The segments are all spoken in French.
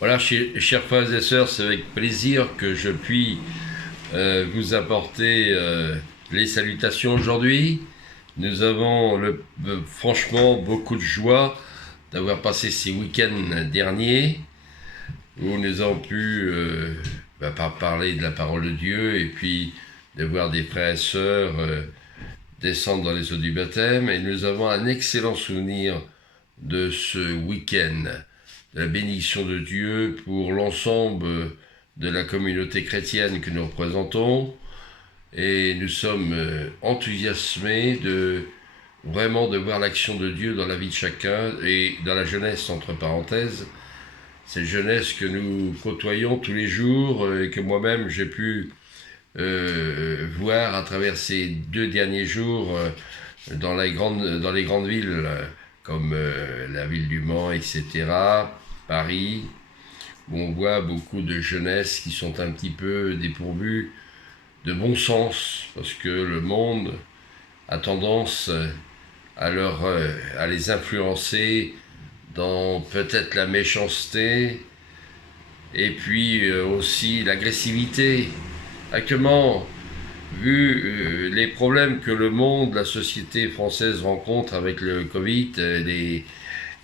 Voilà, chers frères et sœurs, c'est avec plaisir que je puis vous apporter les salutations aujourd'hui. Nous avons franchement beaucoup de joie d'avoir passé ces week-ends derniers où nous avons pu parler de la parole de Dieu et puis de voir des frères et sœurs descendre dans les eaux du baptême. Et nous avons un excellent souvenir de ce week-end, de la bénédiction de Dieu pour l'ensemble de la communauté chrétienne que nous représentons. Et nous sommes enthousiasmés vraiment de voir l'action de Dieu dans la vie de chacun et dans la jeunesse, entre parenthèses. Cette jeunesse que nous côtoyons tous les jours et que moi-même j'ai pu voir à travers ces 2 derniers jours dans les grandes villes comme la ville du Mans, etc., Paris, où on voit beaucoup de jeunesse qui sont un petit peu dépourvues de bon sens, parce que le monde a tendance à les influencer dans peut-être la méchanceté et puis aussi l'agressivité. Actuellement, vu les problèmes que le monde, la société française rencontre avec le Covid,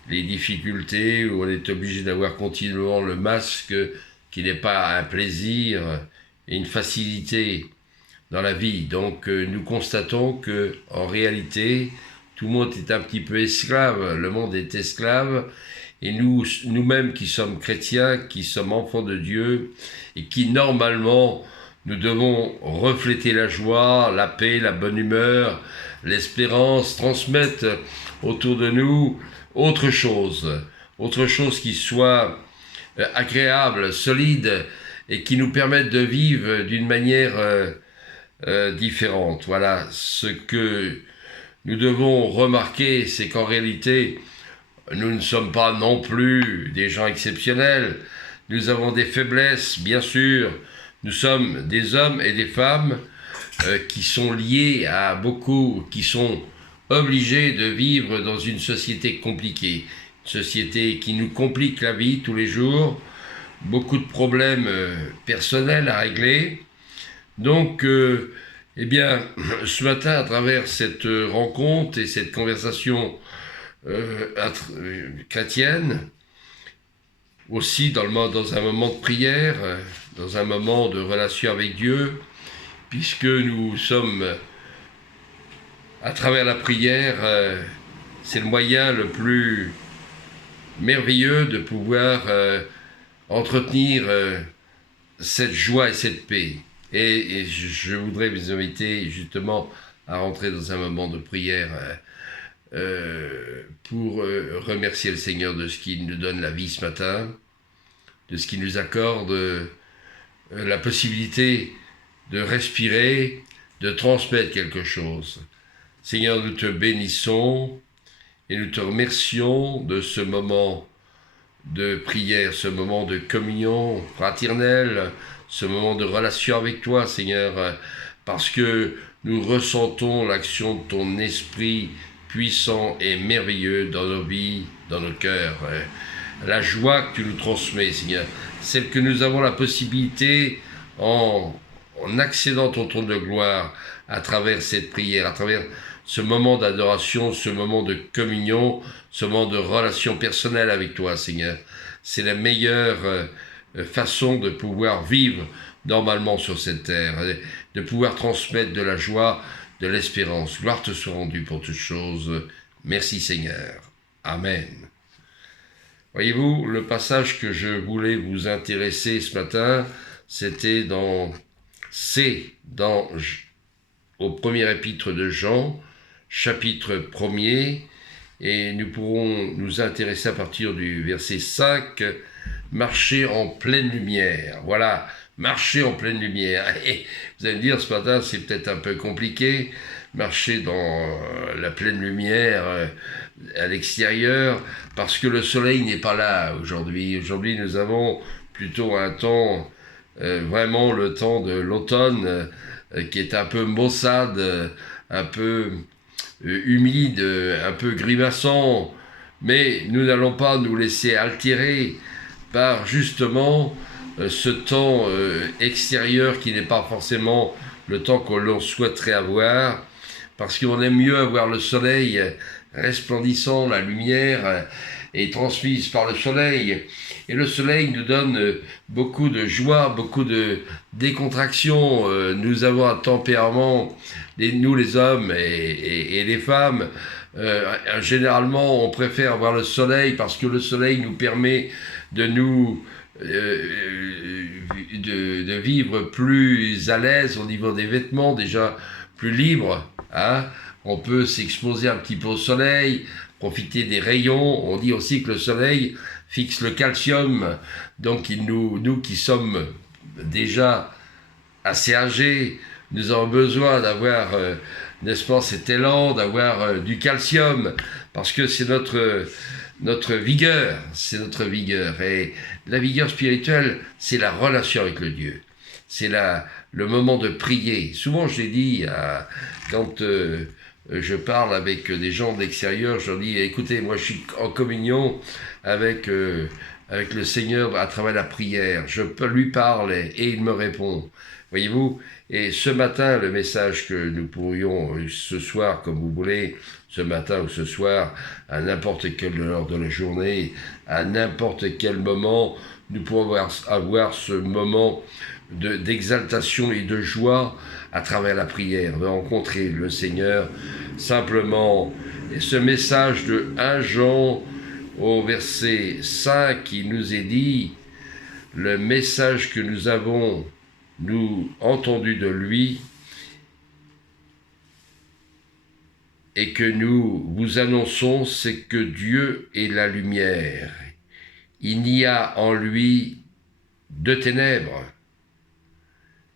les difficultés où on est obligé d'avoir continuellement le masque qui n'est pas un plaisir et une facilité dans la vie. Donc nous constatons que en réalité, tout le monde est un petit peu esclave, le monde est esclave, et nous-mêmes qui sommes chrétiens, qui sommes enfants de Dieu, et qui normalement, nous devons refléter la joie, la paix, la bonne humeur, l'espérance, transmettre autour de nous autre chose qui soit agréable, solide, et qui nous permette de vivre d'une manière différente. Voilà, ce que nous devons remarquer, c'est qu'en réalité, nous ne sommes pas non plus des gens exceptionnels. Nous avons des faiblesses, bien sûr. Nous sommes des hommes et des femmes qui sont liés à beaucoup, qui sont obligés de vivre dans une société compliquée. Une société qui nous complique la vie tous les jours. Beaucoup de problèmes personnels à régler. Donc, eh bien, ce matin, à travers cette rencontre et cette conversation chrétienne, aussi dans un moment de prière, dans un moment de relation avec Dieu, puisque nous sommes, à travers la prière, c'est le moyen le plus merveilleux de pouvoir entretenir cette joie et cette paix. Et je voudrais vous inviter justement à rentrer dans un moment de prière pour remercier le Seigneur de ce qu'il nous donne la vie ce matin, de ce qu'il nous accorde la possibilité de respirer, de transmettre quelque chose. Seigneur, nous te bénissons et nous te remercions de ce moment de prière, ce moment de communion fraternelle, ce moment de relation avec toi, Seigneur, parce que nous ressentons l'action de ton esprit puissant et merveilleux dans nos vies, dans nos cœurs. La joie que tu nous transmets, Seigneur, celle que nous avons la possibilité, en accédant au trône de gloire, à travers cette prière, à travers ce moment d'adoration, ce moment de communion, ce moment de relation personnelle avec toi, Seigneur. C'est la meilleure façon de pouvoir vivre normalement sur cette terre, de pouvoir transmettre de la joie, de l'espérance. Gloire te soit rendue pour toutes choses. Merci Seigneur. Amen. Voyez-vous, le passage que je voulais vous intéresser ce matin, c'était au premier épître de Jean, chapitre 1er, et nous pourrons nous intéresser à partir du verset 5, marcher en pleine lumière. Voilà, marcher en pleine lumière. Et vous allez me dire, ce matin, c'est peut-être un peu compliqué, marcher dans la pleine lumière à l'extérieur, parce que le soleil n'est pas là aujourd'hui. Aujourd'hui, nous avons plutôt un temps, vraiment le temps de l'automne, qui est un peu maussade, un peu humide, un peu grimaçant, mais nous n'allons pas nous laisser altérer par justement ce temps extérieur qui n'est pas forcément le temps que l'on souhaiterait avoir, parce qu'on aime mieux avoir le soleil resplendissant, la lumière est transmise par le soleil, et le soleil nous donne beaucoup de joie, beaucoup de décontraction. Nous avons un tempérament, nous les hommes et les femmes, généralement on préfère voir le soleil parce que le soleil nous permet de nous de vivre plus à l'aise au niveau des vêtements, déjà plus libre, hein. On peut s'exposer un petit peu au soleil, profiter des rayons. On dit aussi que le soleil fixe le calcium, donc nous qui sommes déjà assez âgés, nous avons besoin d'avoir, n'est-ce pas, cet élan, d'avoir du calcium, parce que c'est notre vigueur, c'est notre vigueur. Et la vigueur spirituelle, c'est la relation avec le Dieu. C'est le moment de prier. Souvent, je l'ai dit, quand je parle avec des gens de l'extérieur, je leur dis, écoutez, moi je suis en communion avec le Seigneur à travers la prière. Je lui parle et il me répond. Voyez-vous? Et ce matin, le message que nous pourrions, ce soir, comme vous voulez, ce matin ou ce soir, à n'importe quelle heure de la journée, à n'importe quel moment, nous pouvons avoir ce moment d'exaltation et de joie à travers la prière, de rencontrer le Seigneur simplement. Et ce message de 1 Jean au verset 5 qui nous est dit, le message que nous avons nous entendu de lui et que nous vous annonçons, c'est que Dieu est la lumière. Il n'y a en lui de ténèbres.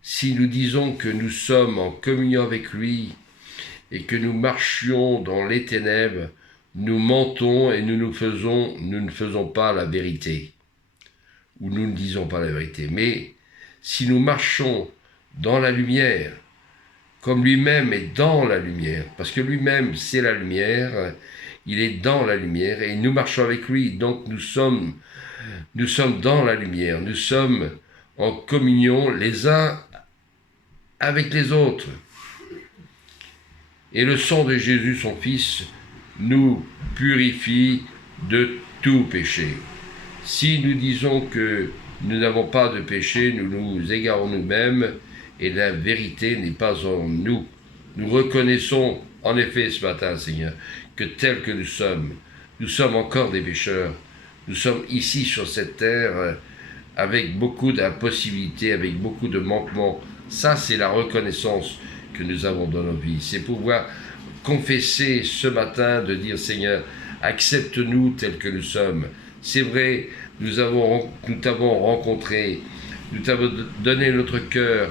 Si nous disons que nous sommes en communion avec lui et que nous marchions dans les ténèbres, nous mentons et nous ne faisons pas la vérité. Ou nous ne disons pas la vérité. Mais si nous marchons dans la lumière, comme lui-même est dans la lumière, parce que lui-même c'est la lumière, il est dans la lumière et nous marchons avec lui, donc nous sommes dans la lumière, nous sommes en communion les uns avec les autres. Et le sang de Jésus, son Fils, nous purifie de tout péché. Si nous disons que nous n'avons pas de péché, nous nous égarons nous-mêmes et la vérité n'est pas en nous. Nous reconnaissons en effet ce matin, Seigneur, que tel que nous sommes encore des pécheurs. Nous sommes ici sur cette terre avec beaucoup d'impossibilités, avec beaucoup de manquements. Ça, c'est la reconnaissance que nous avons dans nos vies. C'est pouvoir confesser ce matin, de dire, Seigneur, accepte-nous tels que nous sommes. C'est vrai, nous t'avons rencontré, nous t'avons donné notre cœur,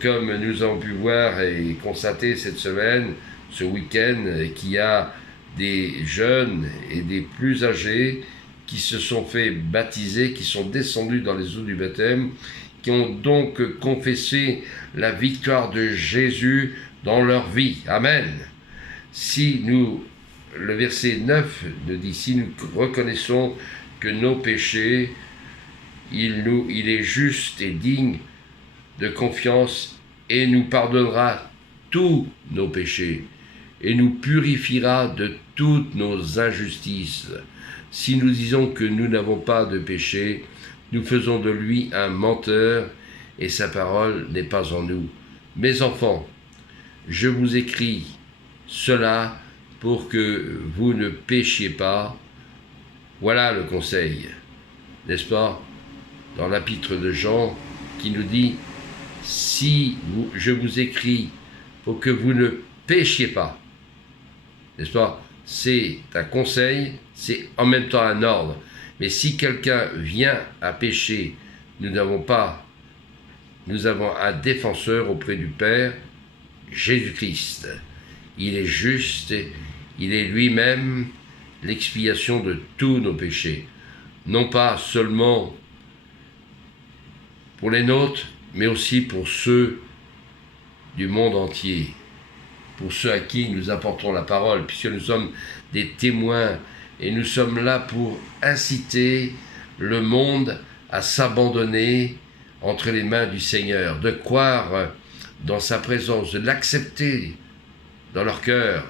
comme nous avons pu voir et constater cette semaine, ce week-end, qu'il y a des jeunes et des plus âgés qui se sont fait baptiser, qui sont descendus dans les eaux du baptême, qui ont donc confessé la victoire de Jésus dans leur vie. Amen. Si nous, le verset 9 nous dit, si nous reconnaissons que nos péchés, il est juste et digne de confiance et nous pardonnera tous nos péchés et nous purifiera de toutes nos injustices. Si nous disons que nous n'avons pas de péché, nous faisons de lui un menteur et sa parole n'est pas en nous. Mes enfants, je vous écris cela pour que vous ne péchiez pas. Voilà le conseil, n'est-ce pas, dans l'épître de Jean qui nous dit « je vous écris pour que vous ne péchiez pas ». N'est-ce pas? C'est un conseil, c'est en même temps un ordre. Mais si quelqu'un vient à pécher, nous avons un défenseur auprès du Père, Jésus-Christ. Il est juste, il est lui-même l'expiation de tous nos péchés. Non pas seulement pour les nôtres, mais aussi pour ceux du monde entier, pour ceux à qui nous apportons la parole, puisque nous sommes des témoins et nous sommes là pour inciter le monde à s'abandonner entre les mains du Seigneur, de croire dans sa présence, de l'accepter dans leur cœur,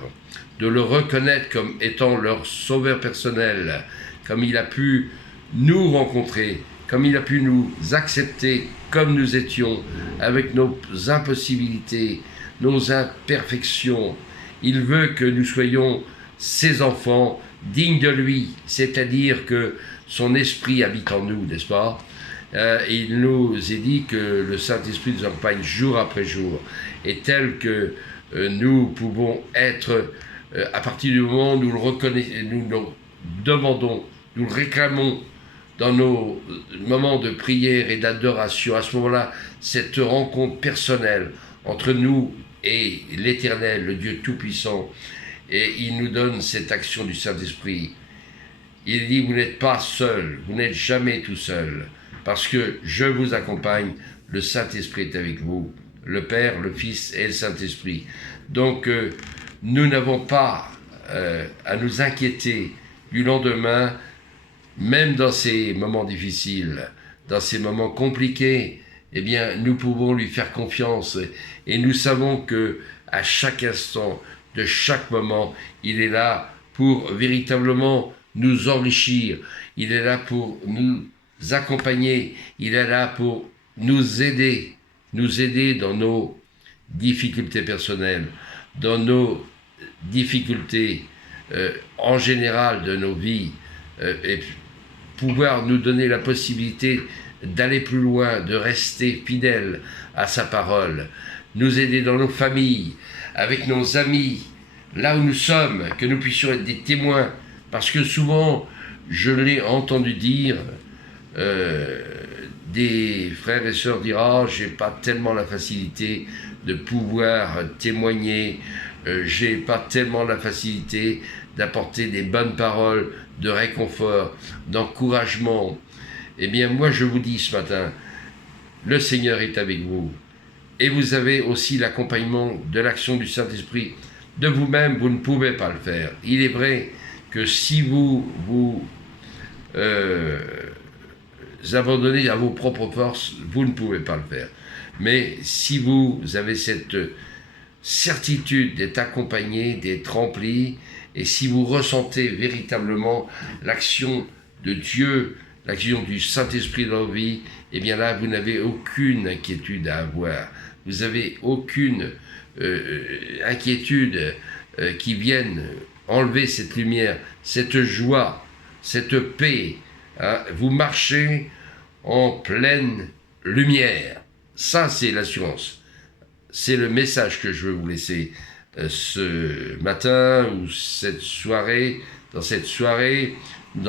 de le reconnaître comme étant leur sauveur personnel, comme il a pu nous rencontrer, comme il a pu nous accepter comme nous étions, avec nos impossibilités, nos imperfections. Il veut que nous soyons ses enfants, dignes de lui, c'est-à-dire que son esprit habite en nous, n'est-ce pas? Il nous est dit que le Saint-Esprit nous accompagne jour après jour, et tel que nous pouvons être, à partir du moment où nous le reconnaissons, nous le demandons, nous le réclamons dans nos moments de prière et d'adoration, à ce moment-là, cette rencontre personnelle entre nous et l'Éternel, le Dieu Tout-Puissant, et il nous donne cette action du Saint-Esprit. Il dit, vous n'êtes pas seul, vous n'êtes jamais tout seul, parce que je vous accompagne, le Saint-Esprit est avec vous, le Père, le Fils et le Saint-Esprit. Donc, nous n'avons pas à nous inquiéter du lendemain, même dans ces moments difficiles, dans ces moments compliqués. Eh bien, nous pouvons lui faire confiance et nous savons que à chaque instant, de chaque moment, il est là pour véritablement nous enrichir, il est là pour nous accompagner, il est là pour nous aider dans nos difficultés personnelles, dans nos difficultés en général de nos vies, et pouvoir nous donner la possibilité d'aller plus loin, de rester fidèles à sa parole, nous aider dans nos familles, avec nos amis, là où nous sommes, que nous puissions être des témoins, parce que souvent, je l'ai entendu dire, des frères et sœurs dire « Ah, j'ai pas tellement la facilité de pouvoir témoigner, j'ai pas tellement la facilité d'apporter des bonnes paroles de réconfort, d'encouragement. » Eh bien, moi, je vous dis ce matin, le Seigneur est avec vous. Et vous avez aussi l'accompagnement de l'action du Saint-Esprit. De vous-même, vous ne pouvez pas le faire. Il est vrai que si vous abandonnez à vos propres forces, vous ne pouvez pas le faire. Mais si vous avez cette certitude d'être accompagné, d'être rempli, et si vous ressentez véritablement l'action de Dieu, l'action du Saint-Esprit dans vos vies, eh bien là, vous n'avez aucune inquiétude à avoir. Vous n'avez aucune inquiétude qui vienne enlever cette lumière, cette joie, cette paix. Hein. Vous marchez en pleine lumière. Ça, c'est l'assurance. C'est le message que je veux vous laisser ce matin ou cette soirée, dans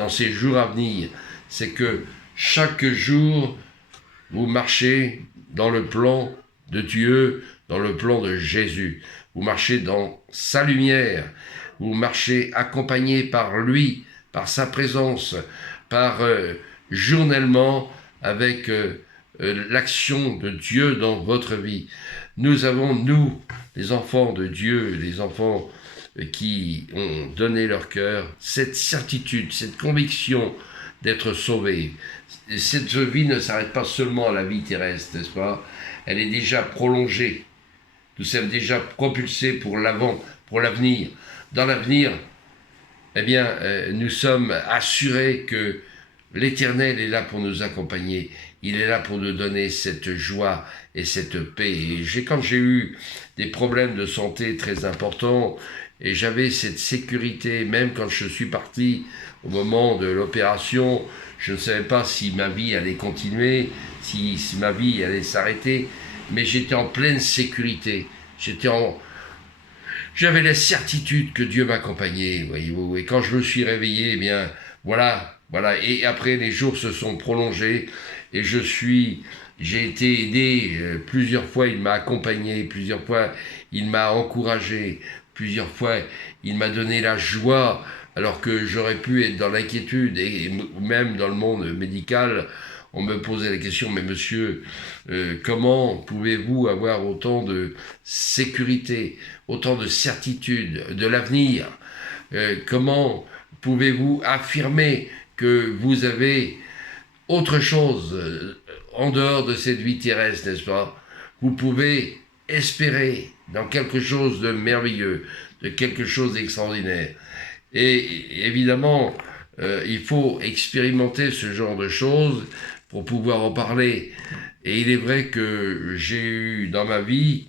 ces jours à venir. C'est que chaque jour, vous marchez dans le plan de Dieu, dans le plan de Jésus. Vous marchez dans sa lumière. Vous marchez accompagné par lui, par sa présence, par journellement avec l'action de Dieu dans votre vie. Nous avons, nous, les enfants de Dieu, les enfants qui ont donné leur cœur, cette certitude, cette conviction d'être sauvés. Cette vie ne s'arrête pas seulement à la vie terrestre, n'est-ce pas? Elle est déjà prolongée. Nous sommes déjà propulsés pour l'avant, pour l'avenir. Dans l'avenir, eh bien, nous sommes assurés que l'Éternel est là pour nous accompagner. Il est là pour nous donner cette joie et cette paix. Et quand j'ai eu des problèmes de santé très importants, et j'avais cette sécurité, même quand je suis parti au moment de l'opération, je ne savais pas si ma vie allait continuer, si ma vie allait s'arrêter, mais j'étais en pleine sécurité. J'avais la certitude que Dieu m'accompagnait, voyez-vous. Et quand je me suis réveillé, eh bien, voilà. Et après, les jours se sont prolongés et j'ai été aidé plusieurs fois. Il m'a accompagné, plusieurs fois, il m'a encouragé, plusieurs fois, il m'a donné la joie, alors que j'aurais pu être dans l'inquiétude. Et même dans le monde médical, on me posait la question, mais monsieur, comment pouvez-vous avoir autant de sécurité, autant de certitude de l'avenir? Comment pouvez-vous affirmer que vous avez autre chose en dehors de cette vie terrestre, n'est-ce pas? Vous pouvez espérer dans quelque chose de merveilleux, de quelque chose d'extraordinaire. Et évidemment, il faut expérimenter ce genre de choses pour pouvoir en parler. Et il est vrai que j'ai eu dans ma vie,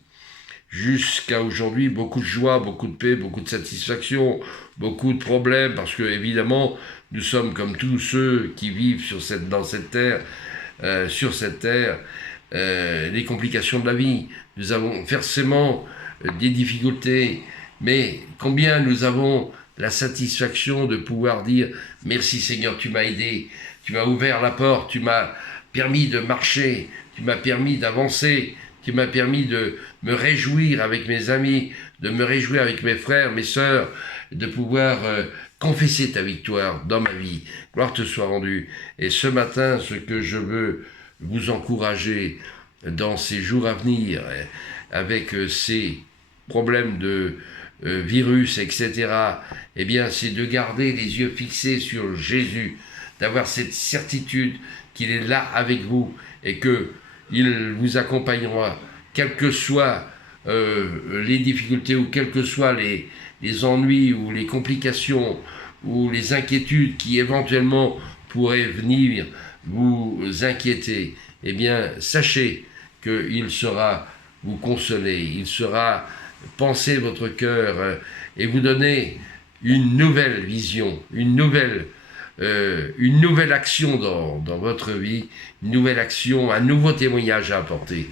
jusqu'à aujourd'hui, beaucoup de joie, beaucoup de paix, beaucoup de satisfaction, beaucoup de problèmes, parce que évidemment, nous sommes comme tous ceux qui vivent dans cette terre, sur cette terre, les complications de la vie. Nous avons forcément des difficultés, mais combien nous avons la satisfaction de pouvoir dire merci Seigneur, tu m'as aidé, tu m'as ouvert la porte, tu m'as permis de marcher, tu m'as permis d'avancer, tu m'as permis de me réjouir avec mes amis, de me réjouir avec mes frères, mes sœurs, de pouvoir confesser ta victoire dans ma vie. Gloire te soit rendue. Et ce matin, ce que je veux vous encourager dans ces jours à venir, avec ces problèmes de virus, etc., eh bien, c'est de garder les yeux fixés sur Jésus, d'avoir cette certitude qu'il est là avec vous et qu'il vous accompagnera, quelles que soient les difficultés ou quels que soient les ennuis ou les complications ou les inquiétudes qui éventuellement pourraient venir vous inquiéter. Eh bien, sachez qu'il sera vous consoler, il sera penser votre cœur et vous donner une nouvelle vision, une nouvelle action dans votre vie, une nouvelle action, un nouveau témoignage à apporter,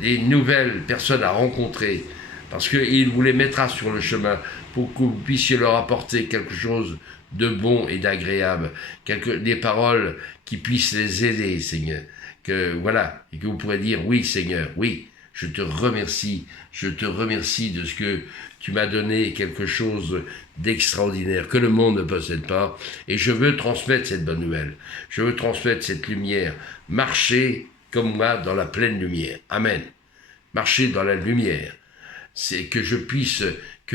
des nouvelles personnes à rencontrer, parce qu'il vous les mettra sur le chemin pour que vous puissiez leur apporter quelque chose de bon et d'agréable, des paroles qui puissent les aider, Seigneur, et que vous pourrez dire oui, Seigneur, oui. Je te remercie de ce que tu m'as donné quelque chose d'extraordinaire, que le monde ne possède pas, et je veux transmettre cette bonne nouvelle, je veux transmettre cette lumière, marcher comme moi dans la pleine lumière, amen, marcher dans la lumière, c'est que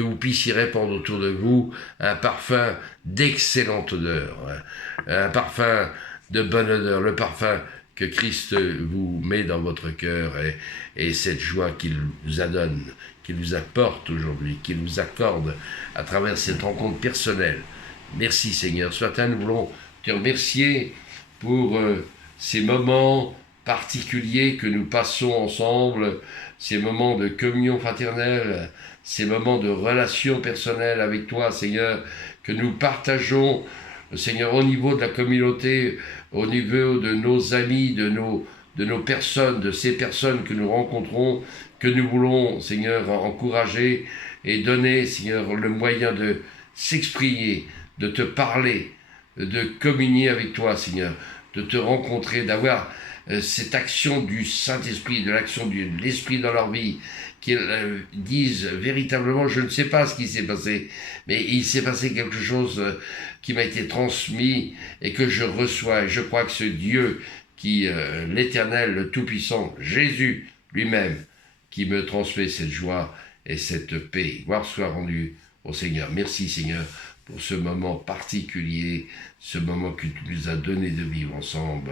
vous puissiez répandre autour de vous un parfum d'excellente odeur, un parfum de bonne odeur, le parfum que Christ vous met dans votre cœur et cette joie qu'il vous donne, qu'il vous apporte aujourd'hui, qu'il vous accorde à travers cette rencontre personnelle. Merci Seigneur. Ce matin, nous voulons te remercier pour ces moments particuliers que nous passons ensemble, ces moments de communion fraternelle, ces moments de relation personnelle avec toi, Seigneur, que nous partageons, Seigneur, au niveau de la communauté, au niveau de nos amis, de nos personnes, de ces personnes que nous rencontrons, que nous voulons, Seigneur, encourager et donner, Seigneur, le moyen de s'exprimer, de te parler, de communier avec toi, Seigneur, de te rencontrer, d'avoir cette action du Saint-Esprit, de l'action de l'Esprit dans leur vie, qu'ils disent véritablement, je ne sais pas ce qui s'est passé, mais il s'est passé quelque chose qui m'a été transmis et que je reçois. Et je crois que ce Dieu, l'Éternel, le Tout-Puissant, Jésus lui-même, qui me transmet cette joie et cette paix. Gloire soit rendue au Seigneur. Merci Seigneur pour ce moment particulier, ce moment que tu nous as donné de vivre ensemble.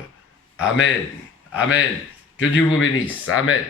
Amen. Amen. Que Dieu vous bénisse. Amen.